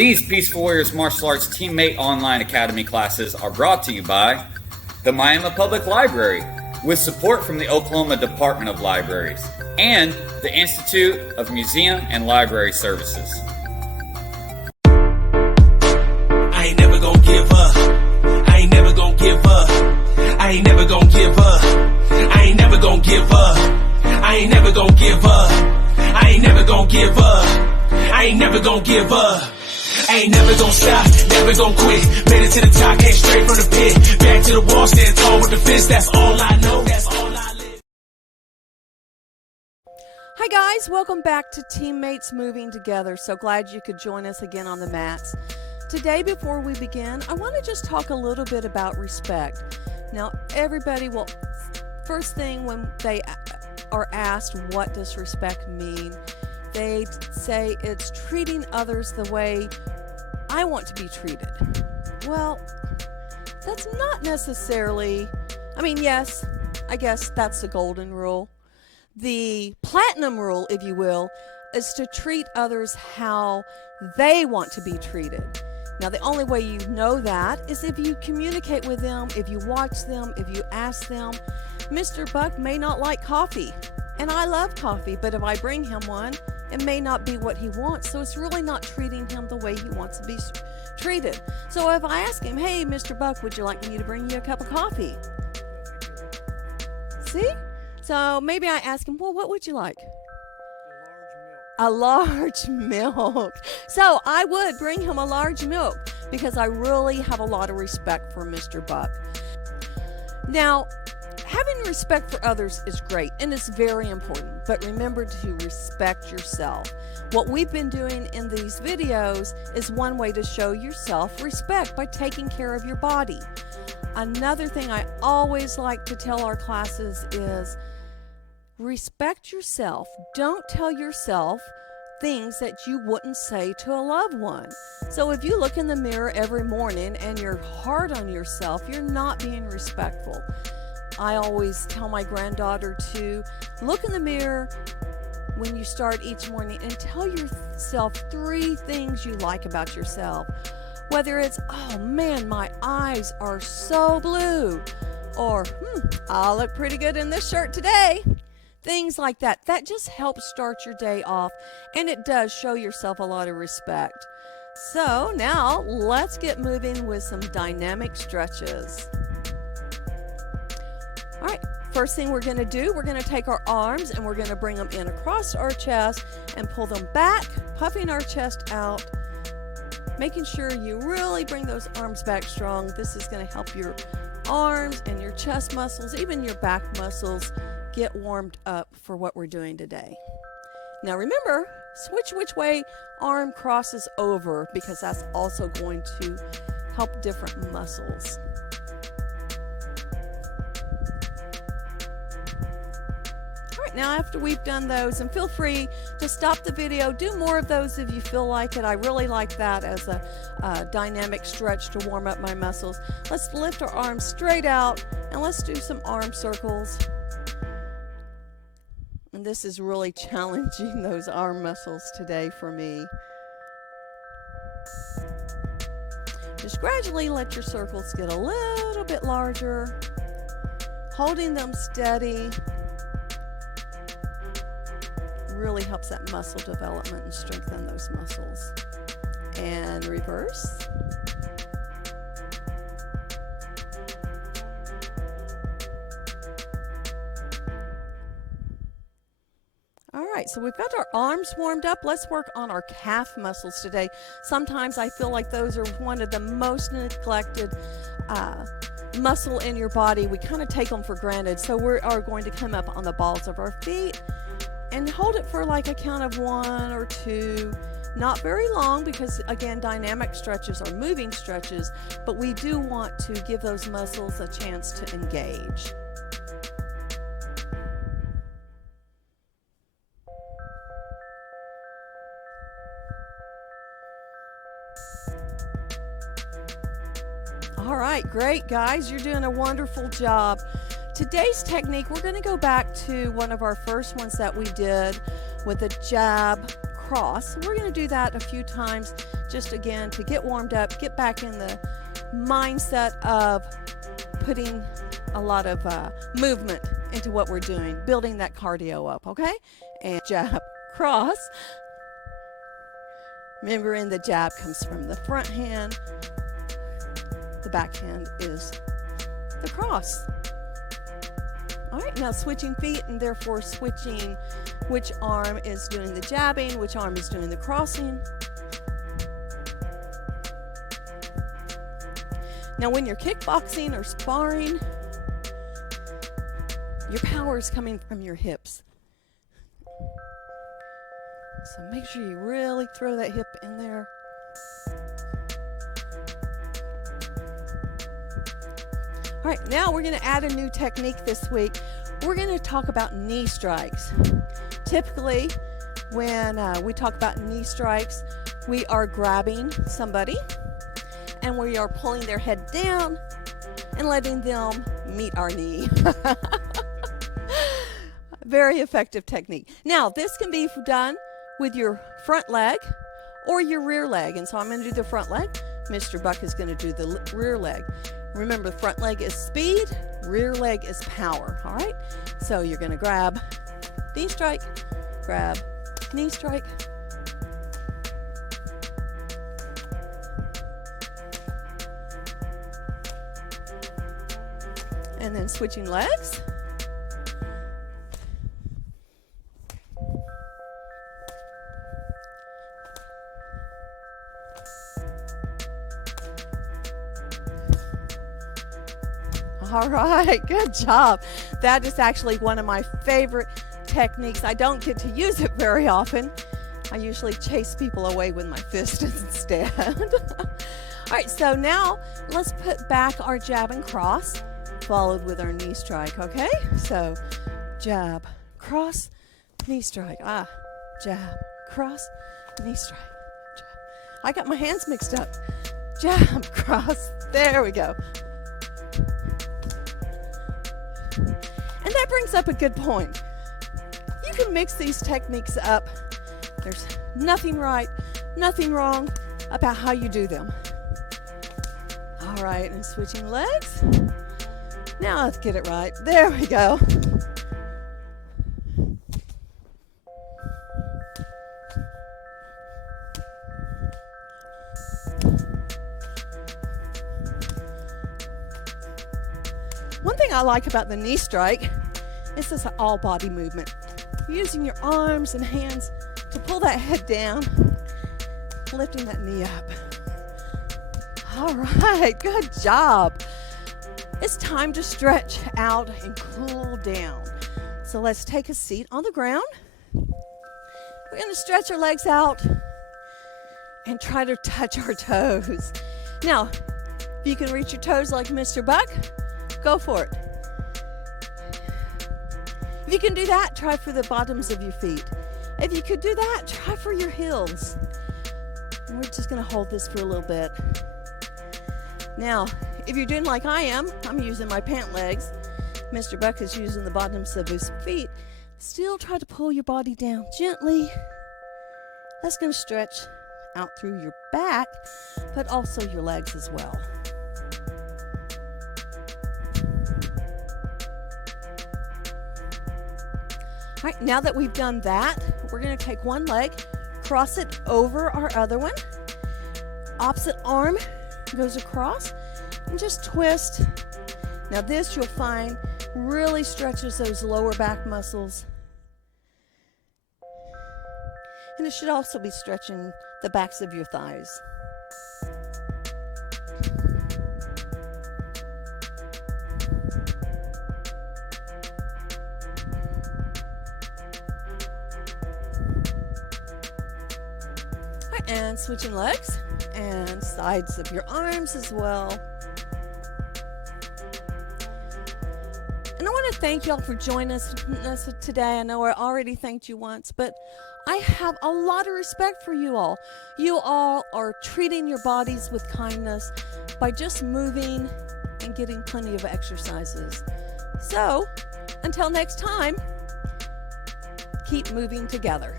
These Peaceful Warriors Martial Arts Teammate Online Academy classes are brought to you by the Miami Public Library, with support from the Oklahoma Department of Libraries, and the Institute of Museum and Library Services. I ain't never gonna give up. I ain't never gonna give up. I ain't never gonna give up. I ain't never gonna give up. I ain't never gonna give up. I ain't never gonna give up. I ain't never gonna give up. I ain't never gonna stop, never gonna quit. Made it to the top, came straight from the pit. Back to the wall, stand tall with the fist. That's all I know, that's all I live. Hi guys, welcome back to Teammates Moving Together. So glad you could join us again on the mats. Today, before we begin, I want to just talk a little bit about respect. Now, everybody will, first thing when they are asked what does respect mean, they say it's treating others the way I want to be treated. Well, that's not necessarily, yes, I guess that's the golden rule. The platinum rule, if you will, is to treat others how they want to be treated. Now, the only way you know that is if you communicate with them, if you watch them, if you ask them. Mr. Buck may not like coffee, and I love coffee, but if I bring him one, it may not be what he wants, so it's really not treating him the way he wants to be treated. So if I ask him, hey, Mr. Buck, would you like me to bring you a cup of coffee? See? So maybe I ask him, well, what would you like? A large milk. So I would bring him a large milk because I really have a lot of respect for Mr. Buck. Now, having respect for others is great and it's very important, but remember to respect yourself. What we've been doing in these videos is one way to show your self-respect by taking care of your body. Another thing I always like to tell our classes is respect yourself. Don't tell yourself things that you wouldn't say to a loved one. So if you look in the mirror every morning and you're hard on yourself, you're not being respectful. I always tell my granddaughter to look in the mirror when you start each morning and tell yourself 3 things you like about yourself. Whether it's, oh man, my eyes are so blue, or I look pretty good in this shirt today. Things like that. That just helps start your day off, and it does show yourself a lot of respect. So now let's get moving with some dynamic stretches. All right, first thing we're going to do, we're going to take our arms and we're going to bring them in across our chest and pull them back, puffing our chest out, making sure you really bring those arms back strong. This is going to help your arms and your chest muscles, even your back muscles, get warmed up for what we're doing today. Now remember, switch which way arm crosses over because that's also going to help different muscles. Now, after we've done those, and feel free to stop the video, do more of those if you feel like it. I really like that as a dynamic stretch to warm up my muscles. Let's lift our arms straight out and let's do some arm circles. And this is really challenging those arm muscles today for me. Just gradually let your circles get a little bit larger, holding them steady. Really helps that muscle development and strengthen those muscles. And reverse. All right, so we've got our arms warmed up. Let's work on our calf muscles today. Sometimes I feel like those are one of the most neglected muscle in your body. We kind of take them for granted. So we are going to come up on the balls of our feet and hold it for like a count of 1 or 2. Not very long because, again, dynamic stretches are moving stretches, but we do want to give those muscles a chance to engage. All right, great, guys. You're doing a wonderful job. Today's technique, we're going to go back to one of our first ones that we did with a jab cross. We're going to do that a few times just again to get warmed up, get back in the mindset of putting a lot of movement into what we're doing, building that cardio up, okay? And jab, cross. Remembering the jab comes from the front hand. The back hand is the cross. All right, now switching feet and therefore switching which arm is doing the jabbing, which arm is doing the crossing. Now when you're kickboxing or sparring, your power is coming from your hips. So make sure you really throw that hip in there. All right, now we're going to add a new technique this week. We're going to talk about knee strikes. Typically, when we talk about knee strikes, we are grabbing somebody and we are pulling their head down and letting them meet our knee. Very effective technique. Now, this can be done with your front leg or your rear leg. And so I'm going to do the front leg. Mr. Buck is going to do the rear leg. Remember, the front leg is speed, rear leg is power. All right? So you're going to grab, knee strike, grab, knee strike. And then switching legs. All right, good job. That is actually one of my favorite techniques. I don't get to use it very often. I usually chase people away with my fist instead. All right, so now let's put back our jab and cross, followed with our knee strike, okay? So jab, cross, knee strike. Jab, cross, knee strike. Jab. I got my hands mixed up. Jab, cross. There we go. And that brings up a good point. You can mix these techniques up. There's nothing right, nothing wrong about how you do them. All right, and switching legs. Now let's get it right. There we go. One thing I like about the knee strike is this all body movement. You're using your arms and hands to pull that head down, lifting that knee up. All right, good job. It's time to stretch out and cool down. So let's take a seat on the ground. We're going to stretch our legs out and try to touch our toes. Now, if you can reach your toes like Mr. Buck, go for it. If you can do that, try for the bottoms of your feet. If you could do that, try for your heels. And we're just going to hold this for a little bit. Now, if you're doing like I am, I'm using my pant legs. Mr. Buck is using the bottoms of his feet. Still try to pull your body down gently. That's going to stretch out through your back, but also your legs as well. All right, now that we've done that, we're going to take one leg, cross it over our other one. Opposite arm goes across and just twist. Now this you'll find really stretches those lower back muscles. And it should also be stretching the backs of your thighs. And switching legs and sides of your arms as well. And I want to thank y'all for joining us today. I know I already thanked you once, but I have a lot of respect for you all. You all are treating your bodies with kindness by just moving and getting plenty of exercises. So, until next time, keep moving together.